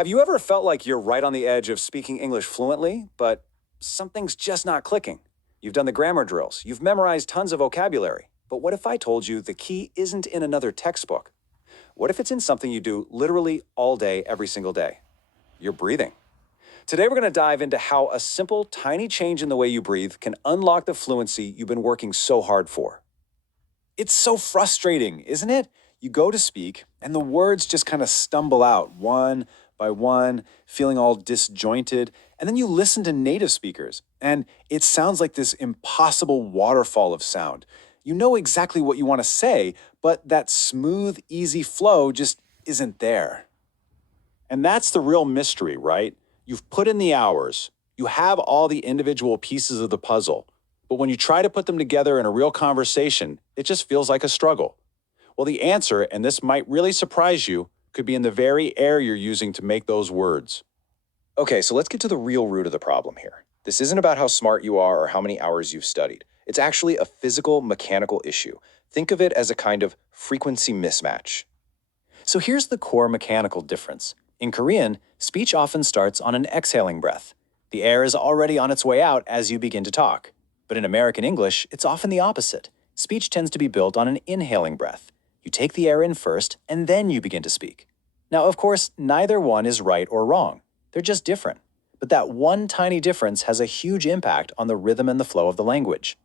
Have you ever felt like you're right on the edge of speaking English fluently, but something's just not clicking? You've done the grammar drills, you've memorized tons of vocabulary, but what if I told you the key isn't in another textbook? What if it's in something you do literally all day, every single day? Your breathing. Today, we're going to dive into how a simple, tiny change in the way you breathe can unlock the fluency you've been working so hard for. It's so frustrating, isn't it? You go to speak, and the words just kind of stumble out one by one, feeling all disjointed. And then you listen to native speakers, and it sounds like this impossible waterfall of sound. You know exactly what you want to say, but that smooth, easy flow just isn't there. And that's the real mystery, right? You've put in the hours, you have all the individual pieces of the puzzle, but when you try to put them together in a real conversation, it just feels like a struggle. Well, the answer, and this might really surprise you, could be in the very air you're using to make those words. Okay, so let's get to the real root of the problem here. This isn't about how smart you are or how many hours you've studied. It's actually a physical, mechanical issue. Think of it as a kind of frequency mismatch. So here's the core mechanical difference. In Korean, speech often starts on an exhaling breath. The air is already on its way out as you begin to talk. But in American English, it's often the opposite. Speech tends to be built on an inhaling breath. You take the air in first, and then you begin to speak. Now, of course, neither one is right or wrong. They're just different. But that one tiny difference has a huge impact on the rhythm and the flow of the language.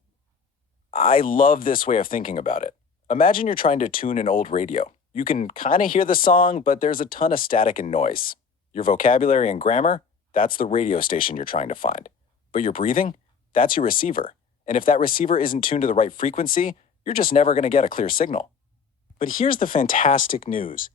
I love this way of thinking about it. Imagine you're trying to tune an old radio. You can kind of hear the song, but there's a ton of static and noise. Your vocabulary and grammar, that's the radio station you're trying to find. But your breathing, that's your receiver. And if that receiver isn't tuned to the right frequency, you're just never going to get a clear signal. But here's the fantastic news.